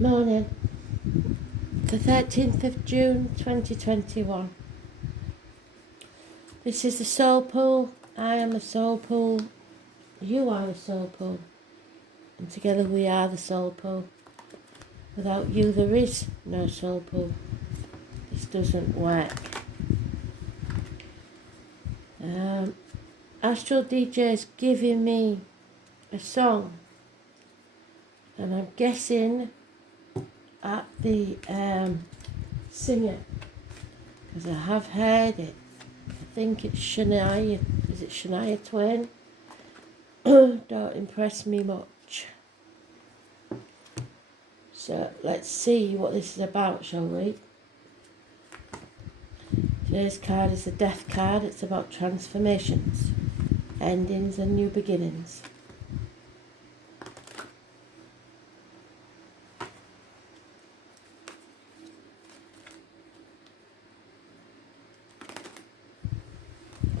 Morning, the 13th of June 2021. This is the Soul Pool. I am the Soul Pool. You are the Soul Pool. And together we are the Soul Pool. Without you there is no Soul Pool. This doesn't work. Astral DJ is giving me a song. And I'm guessing at the singer. Because I have heard it. I think it's Shania. Is it Shania Twain? Don't impress me much. So let's see what this is about, shall we? Today's card is the Death card. It's about transformations, endings and new beginnings.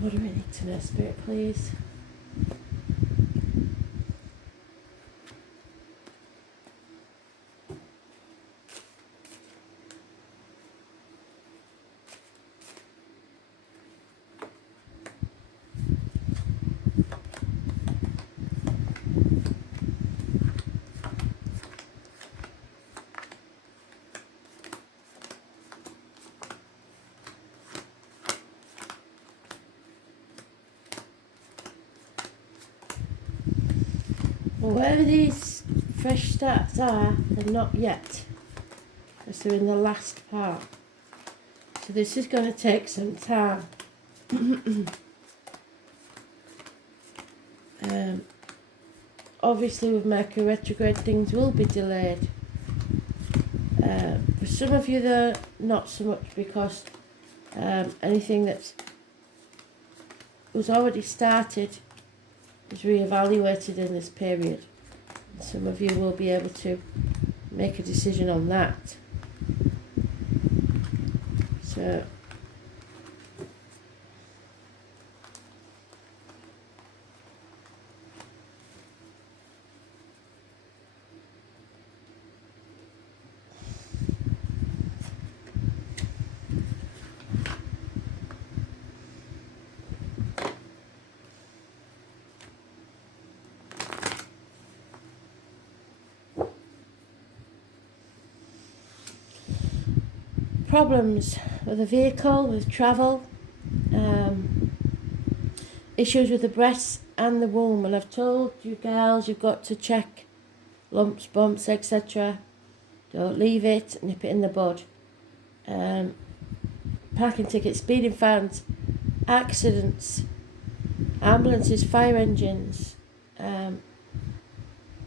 What do we need to know, Spirit, please? Well, wherever these fresh starts are, they're not yet, because they're in the last part. So this is going to take some time. Obviously with Mercury retrograde things will be delayed. For some of you though, not so much, because anything that was already started is re-evaluated in this period. Some of you will be able to make a decision on that. So problems with the vehicle, with travel, issues with the breasts and the womb. And I've told you girls, you've got to check lumps, bumps, etc. Don't leave it, nip it in the bud. Parking tickets, speeding fines, accidents, ambulances, fire engines.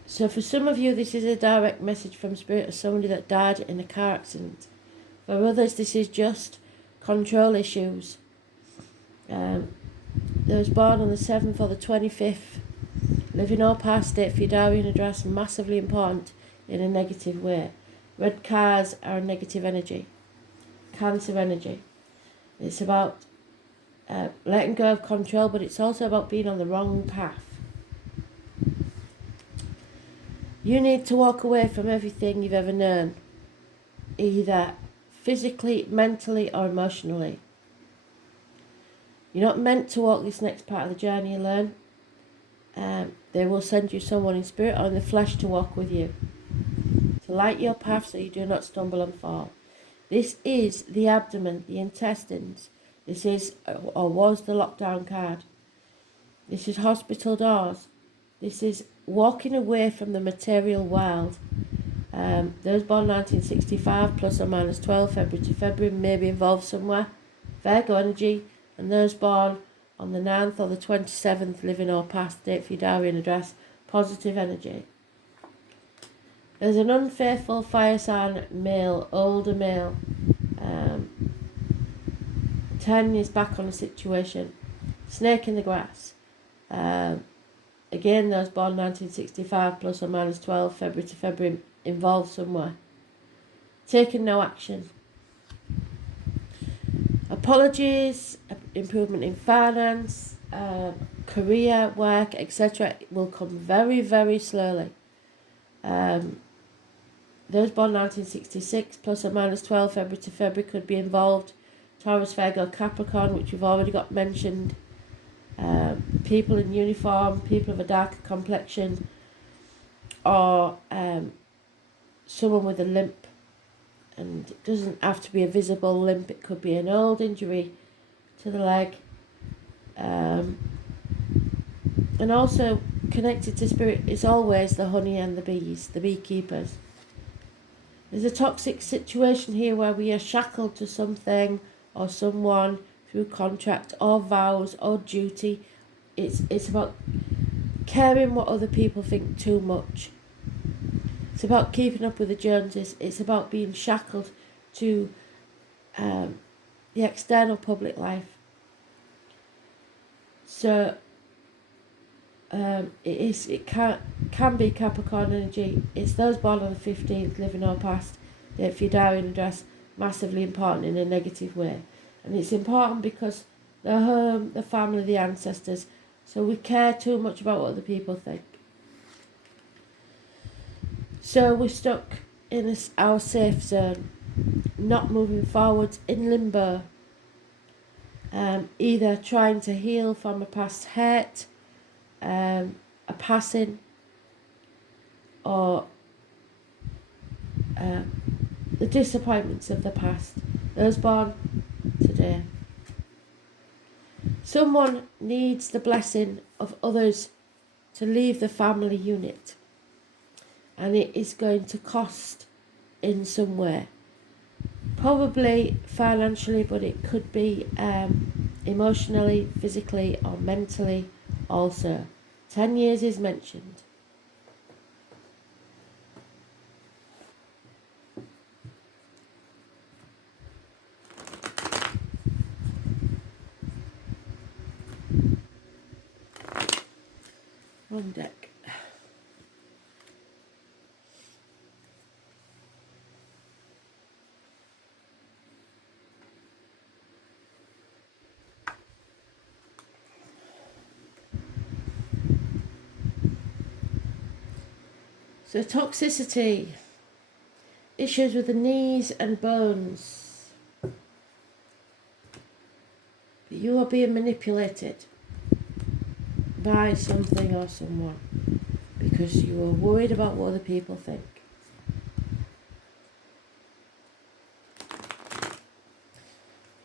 So for some of you this is a direct message from Spirit of somebody that died in a car accident. For others this is just control issues. Those born on the 7th or the 25th, living or past date for your diary and address, massively important in a negative way. Red cars are a negative energy, Cancer energy. It's about letting go of control, but it's also about being on the wrong path. You need to walk away from everything you've ever known, either physically, mentally or emotionally. You're not meant to walk this next part of the journey alone. They will send you someone in spirit or in the flesh to walk with you, to light your path so you do not stumble and fall. This is the abdomen, the intestines. This is, or was, the lockdown card. This is hospital doors. This is walking away from the material world. Those born 1965 plus or minus 12 February to February may be involved somewhere. Virgo energy. And those born on the 9th or the 27th, living or past date for your diary and address, positive energy. There's an unfaithful fire sign male, older male, turning his back on a situation. Snake in the grass. Again, those born 1965 plus or minus 12 February to February, involved somewhere. Taking no action. Apologies, improvement in finance, career, work, etc. will come very, very slowly. those born 1966 plus or minus 12 February to February could be involved. Taurus, Virgo, Capricorn, which we've already got mentioned. People in uniform, people of a darker complexion, or someone with a limp. And it doesn't have to be a visible limp, it could be an old injury to the leg. And also connected to spirit is always the honey and the bees, the beekeepers. There's a toxic situation here where we are shackled to something or someone through contract or vows or duty. It's about caring what other people think too much. It's about keeping up with the Joneses. It's about being shackled to the external public life. So it can be Capricorn energy. It's those born on the 15th, living or past. If your diary and address, massively important in a negative way. And it's important because the home, the family, the ancestors. So we care too much about what other people think. So we're stuck in our safe zone, not moving forwards, in limbo. Either trying to heal from a past hurt, a passing, or the disappointments of the past. Those born today. Someone needs the blessing of others to leave the family unit, and it is going to cost in some way. Probably financially, but it could be emotionally, physically, or mentally also. 10 years is mentioned. One deck. So toxicity, issues with the knees and bones. You are being manipulated by something or someone because you are worried about what other people think.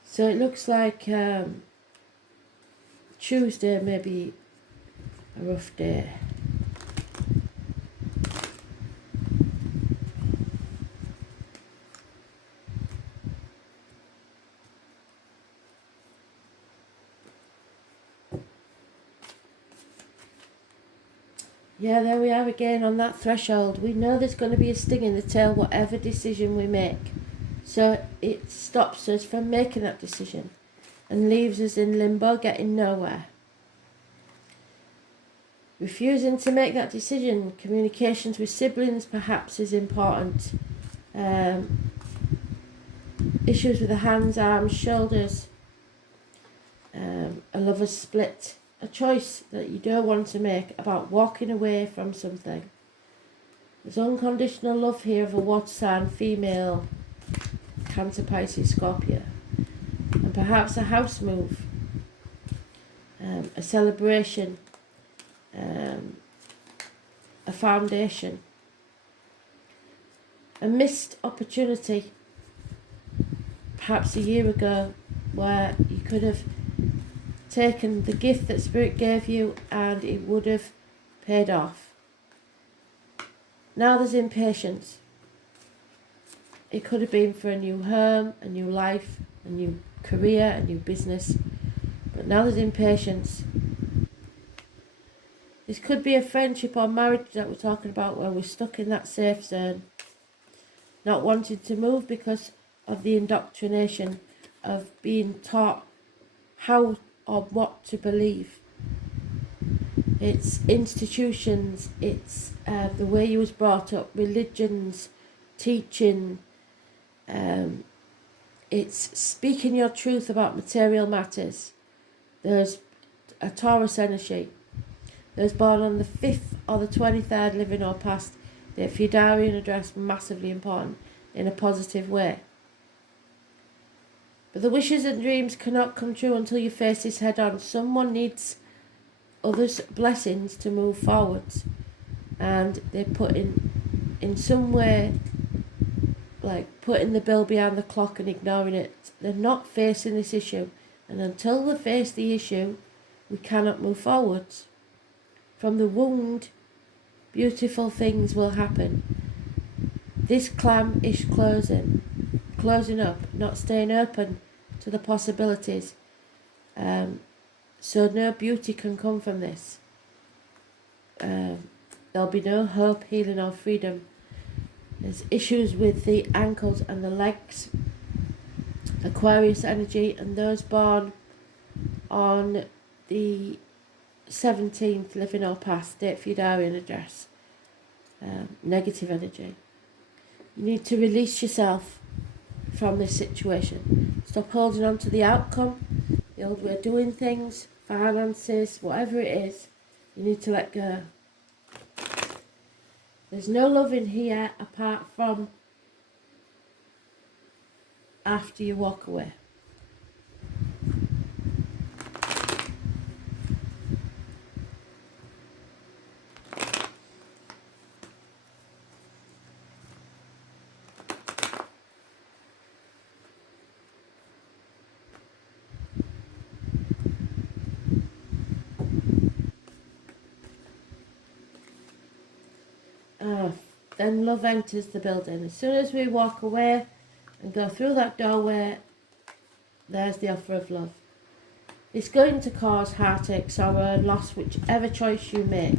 So it looks like Tuesday may be a rough day. Yeah, there we are again on that threshold. We know there's going to be a sting in the tail whatever decision we make. So it stops us from making that decision and leaves us in limbo, getting nowhere. Refusing to make that decision, communications with siblings perhaps is important. Issues with the hands, arms, shoulders, a lover's split. A choice that you don't want to make about walking away from something. There's unconditional love here of a water sign, female, Cancer, Pisces, Scorpio. And perhaps a house move, a celebration, a foundation. A missed opportunity, perhaps a year ago, where you could have taken the gift that Spirit gave you and it would have paid off. Now there's impatience. It could have been for a new home, a new life, a new career, a new business, but now there's impatience. This could be a friendship or marriage that we're talking about where we're stuck in that safe zone, not wanting to move because of the indoctrination of being taught how or what to believe. It's institutions, it's the way you was brought up, religions, teaching, it's speaking your truth about material matters. There's a Taurus energy. Those born on the 5th or the 23rd, living or past, The Fudarian address, massively important in a positive way. But the wishes and dreams cannot come true until you face this head on. Someone needs others' blessings to move forwards, and they put in some way, like putting the bill behind the clock and ignoring it. They're not facing this issue, and until they face the issue, we cannot move forwards. From the wound, beautiful things will happen. This clam is closing up, not staying open to the possibilities. So no beauty can come from this. There'll be no hope, healing or freedom. There's issues with the ankles and the legs. Aquarius energy, and those born on the 17th, living or past, date Fudarian address. Negative energy. You need to release yourself from this situation. Stop holding on to the outcome, the old way of doing things, finances, whatever it is. You need to let go. There's no love in here apart from after you walk away. Then love enters the building. As soon as we walk away and go through that doorway, there's the offer of love. It's going to cause heartache, sorrow, loss, whichever choice you make.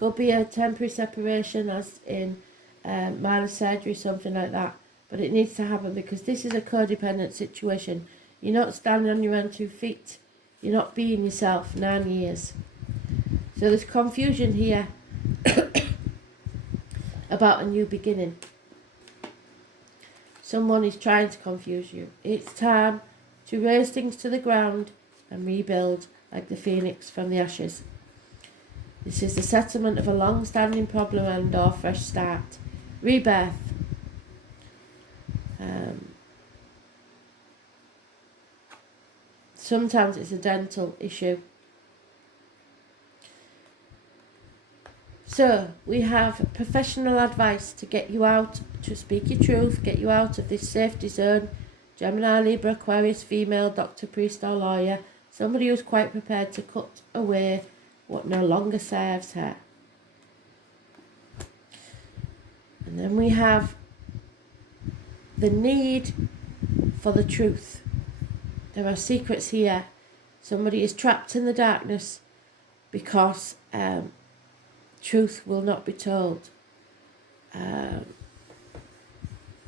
Could be a temporary separation, as in minor surgery, something like that. But it needs to happen because this is a codependent situation. You're not standing on your own 2 feet. You're not being yourself 9 years. So there's confusion here about a new beginning. Someone is trying to confuse you. It's time to raise things to the ground and rebuild like the phoenix from the ashes. This is the settlement of a long-standing problem and or fresh start. Rebirth. Sometimes it's a dental issue. So, we have professional advice to get you out, to speak your truth, get you out of this safety zone. Gemini, Libra, Aquarius, female, doctor, priest or lawyer. Somebody who's quite prepared to cut away what no longer serves her. And then we have the need for the truth. There are secrets here. Somebody is trapped in the darkness because truth will not be told.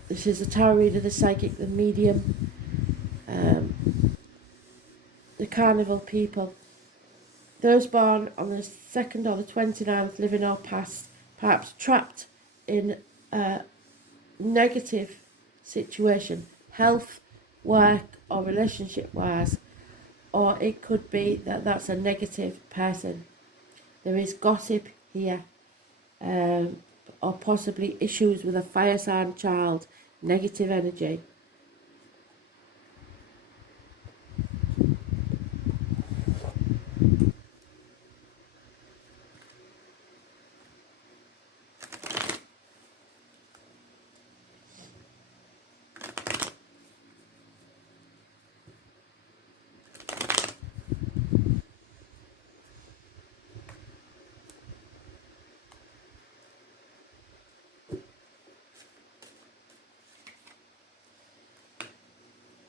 This is the tarot reader, the psychic, the medium, the carnival people. Those born on the 2nd or the 29th, living or past, perhaps trapped in a negative situation, health, work or relationship wise, or it could be that that's a negative person. There is gossip here, or possibly issues with a fire sign child, negative energy.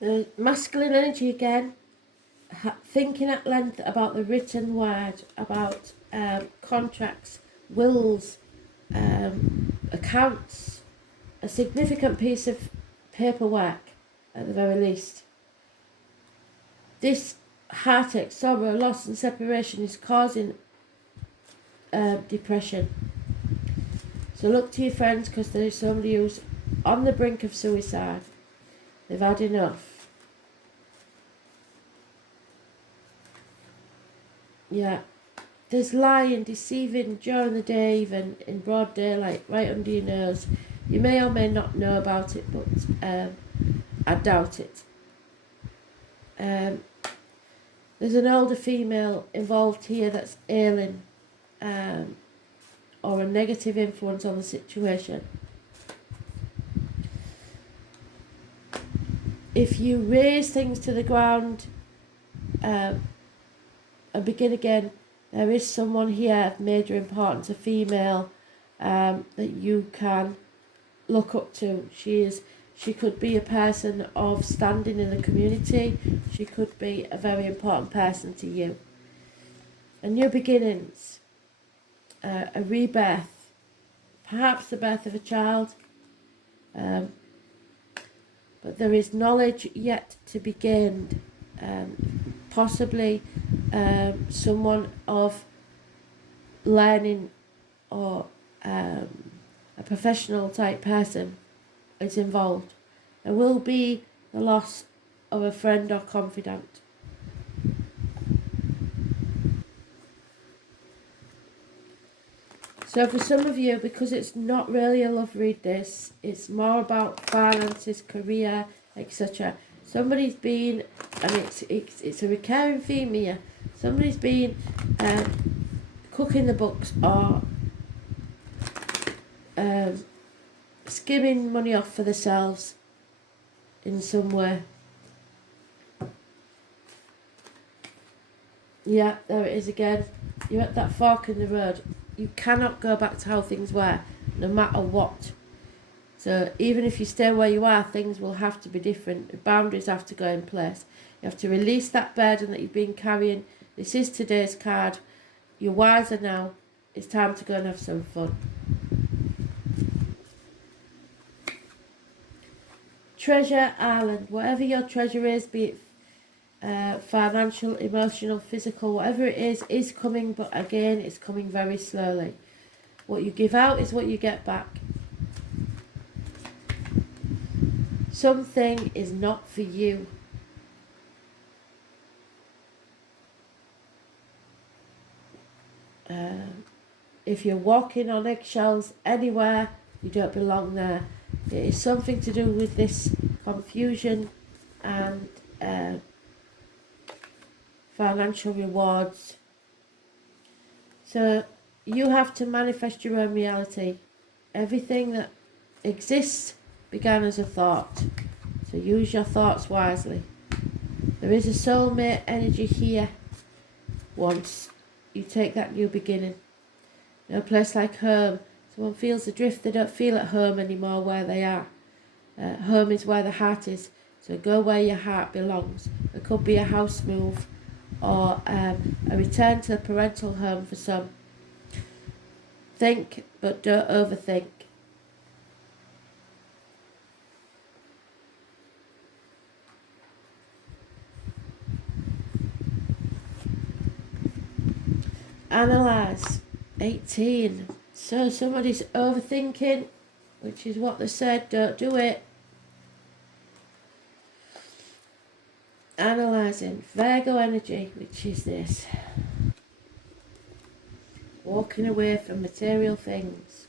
The masculine energy again, thinking at length about the written word, about contracts, wills, accounts, a significant piece of paperwork at the very least. This heartache, sorrow, loss and separation is causing depression. So look to your friends, because there is somebody who's on the brink of suicide. They've had enough. Yeah. there's lying, deceiving during the day, even in broad daylight, right under your nose. You may or may not know about it, but I doubt it. There's an older female involved here that's ailing, or a negative influence on the situation. If you raise things to the ground and begin again, there is someone here of major importance, a female, that you can look up to. She could be a person of standing in the community. She could be a very important person to you. A new beginnings, a rebirth, perhaps the birth of a child, but there is knowledge yet to be gained, possibly someone of learning or a professional type person is involved. There will be the loss of a friend or confidant. So for some of you, because it's not really a love read this, it's more about finances, career, etc. Somebody's been, and it's a recurring theme here, somebody's been cooking the books or skimming money off for themselves in some way. Yeah, there it is again. You're at that fork in the road. You cannot go back to how things were, no matter what. So even if you stay where you are, things will have to be different. Boundaries have to go in place. You have to release that burden that you've been carrying. This is today's card. You're wiser now. It's time to go and have some fun. Treasure Island. Whatever your treasure is, be it financial, emotional, physical, whatever it is coming, but again, it's coming very slowly. What you give out is what you get back. Something is not for you. If you're walking on eggshells anywhere, you don't belong there. It is something to do with this confusion and financial rewards. So you have to manifest your own reality. Everything that exists began as a thought. So use your thoughts wisely. There is a soulmate energy here once you take that new beginning. In a place like home, someone feels adrift, they don't feel at home anymore where they are. Home is where the heart is, so go where your heart belongs. It could be a house move or a return to the parental home for some. Think, but don't overthink. Analyze. 18. So somebody's overthinking, which is what they said, don't do it. Analysing. Virgo energy, which is this. Walking away from material things.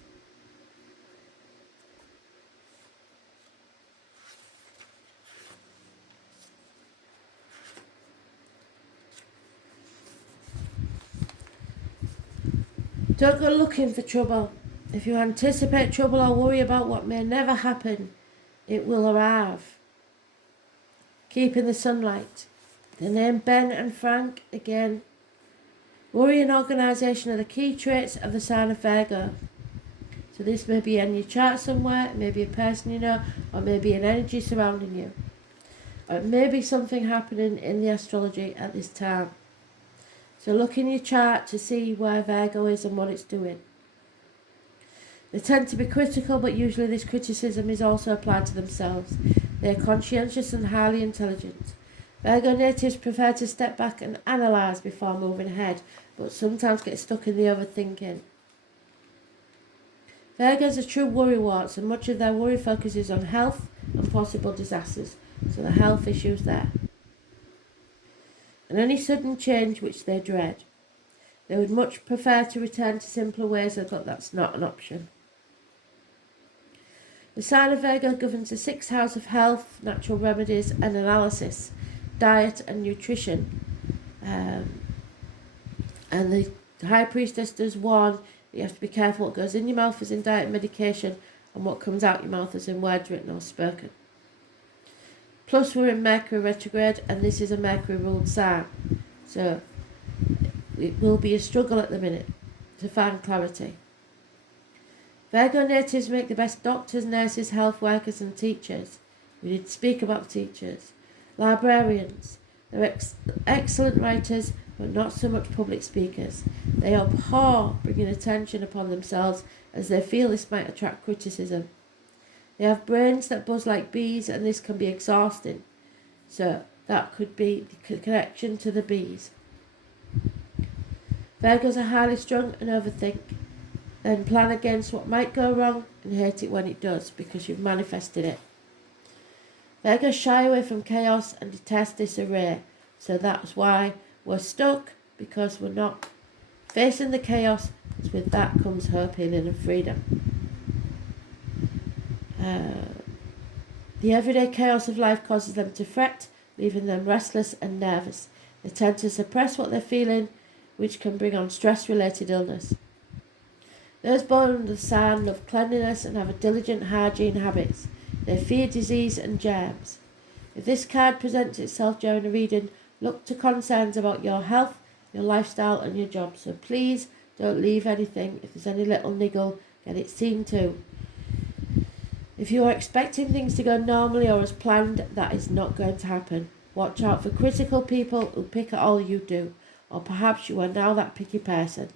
Don't go looking for trouble. If you anticipate trouble or worry about what may never happen, it will arrive. Keep in the sunlight. The name Ben and Frank, again. Worry and organisation are the key traits of the sign of Virgo. So this may be in your chart somewhere, it may be a person you know, or maybe an energy surrounding you. Or it may be something happening in the astrology at this time. So look in your chart to see where Virgo is and what it's doing. They tend to be critical, but usually this criticism is also applied to themselves. They are conscientious and highly intelligent. Virgo natives prefer to step back and analyse before moving ahead, but sometimes get stuck in the overthinking. Virgos are true worrywarts, and much of their worry focuses on health and possible disasters, so the health issues there. And any sudden change which they dread. They would much prefer to return to simpler ways, but that's not an option. The sign of Virgo governs the 6th house of health, natural remedies and analysis, diet and nutrition. And the High Priestess does warn that you have to be careful what goes in your mouth as in diet and medication, and what comes out your mouth as in words written or spoken. Plus we're in Mercury retrograde, and this is a Mercury ruled sign. So it will be a struggle at the minute to find clarity. Virgo natives make the best doctors, nurses, health workers and teachers. We need to speak about teachers. Librarians. They're excellent writers, but not so much public speakers. They abhor bringing attention upon themselves, as they feel this might attract criticism. They have brains that buzz like bees, and this can be exhausting. So that could be the connection to the bees. Virgos are highly strung and overthink, then plan against what might go wrong and hate it when it does, because you've manifested it. Virgos shy away from chaos and detest disarray, so that's why we're stuck, because we're not facing the chaos, because with that comes hope, healing and freedom. The everyday chaos of life causes them to fret, leaving them restless and nervous. They tend to suppress what they're feeling, which can bring on stress-related illness. Those born under the sign love cleanliness and have a diligent hygiene habits. They fear disease and germs. If this card presents itself during a reading, look to concerns about your health, your lifestyle and your job. So please don't leave anything. If there's any little niggle, get it seen to. If you are expecting things to go normally or as planned, that is not going to happen. Watch out for critical people who pick at all you do, or perhaps you are now that picky person.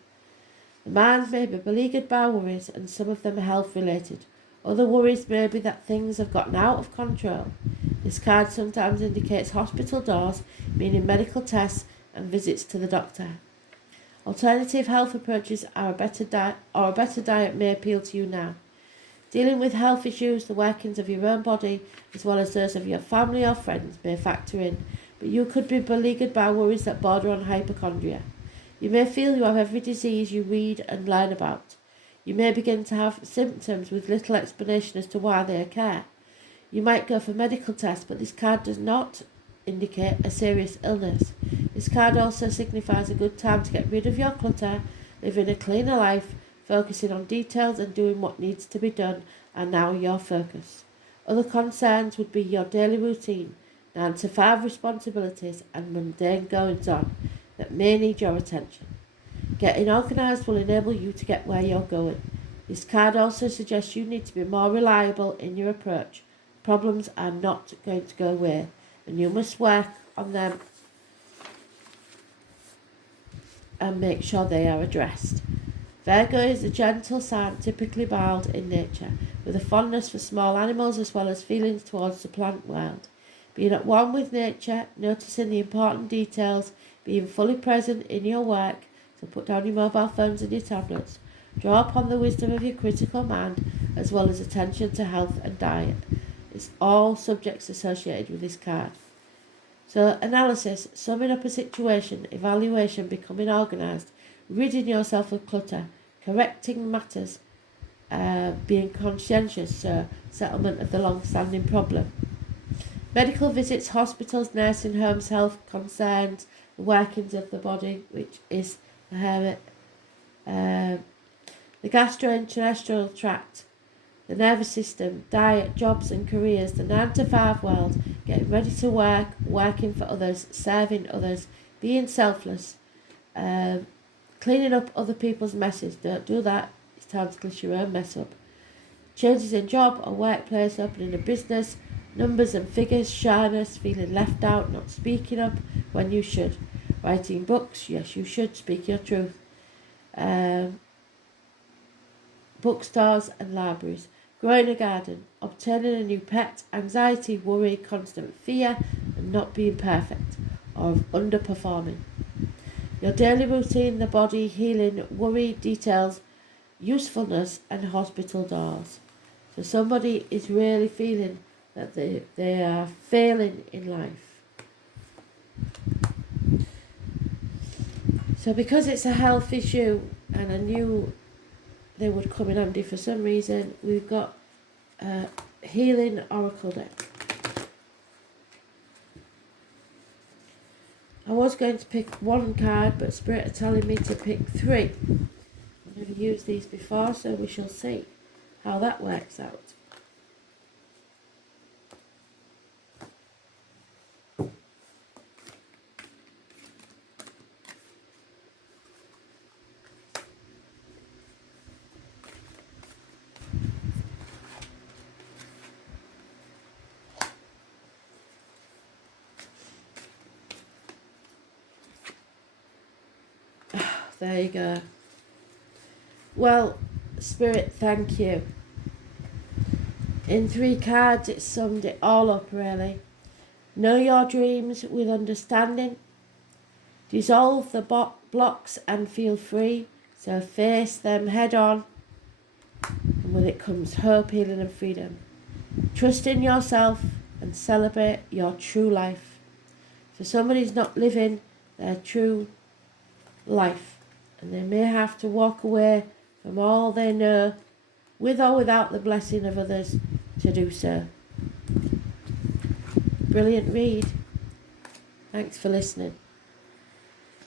The mind may be beleaguered by worries, and some of them are health related. Other worries may be that things have gotten out of control. This card sometimes indicates hospital doors, meaning medical tests and visits to the doctor. Alternative health approaches are a better diet may appeal to you now. Dealing with health issues, the workings of your own body, as well as those of your family or friends, may factor in, but you could be beleaguered by worries that border on hypochondria. You may feel you have every disease you read and learn about. You may begin to have symptoms with little explanation as to why they occur. You might go for medical tests, but this card does not indicate a serious illness. This card also signifies a good time to get rid of your clutter, living a cleaner life, focusing on details and doing what needs to be done are now your focus. Other concerns would be your daily routine, 9 to 5 responsibilities and mundane goings-on that may need your attention. Getting organised will enable you to get where you're going. This card also suggests you need to be more reliable in your approach. Problems are not going to go away, and you must work on them and make sure they are addressed. Virgo is a gentle sign, typically mild in nature, with a fondness for small animals as well as feelings towards the plant world. Being at one with nature, noticing the important details, being fully present in your work, so put down your mobile phones and your tablets. Draw upon the wisdom of your critical mind, as well as attention to health and diet. It's all subjects associated with this card. So analysis, summing up a situation, evaluation, becoming organised, ridding yourself of clutter, correcting matters, being conscientious, so settlement of the long-standing problem. Medical visits, hospitals, nursing homes, health concerns, the workings of the body, which is the hermit, the gastrointestinal tract, the nervous system, diet, jobs and careers, the 9 to 5 world, getting ready to work, working for others, serving others, being selfless, cleaning up other people's messes. Don't do that. It's time to clean your own mess up. Changes in job or workplace, opening a business, numbers and figures, shyness, feeling left out, not speaking up when you should. Writing books, yes you should, speak your truth. Bookstores and libraries. Growing a garden, obtaining a new pet, anxiety, worry, constant fear, and not being perfect, or of underperforming. Your daily routine, the body, healing, worry, details, usefulness, and hospital doors. So somebody is really feeling that they are failing in life. So because it's a health issue, and I knew they would come in handy for some reason, we've got a Healing Oracle deck. I was going to pick one card, but Spirit are telling me to pick 3. I've never used these before, so we shall see how that works out. There you go. Well, Spirit, thank you. In 3 cards, it summed it all up, really. Know your dreams with understanding. Dissolve the blocks and feel free. So face them head on. And with it comes hope, healing and freedom. Trust in yourself and celebrate your true life. So somebody's not living their true life. And they may have to walk away from all they know, with or without the blessing of others, to do so. Brilliant read. Thanks for listening.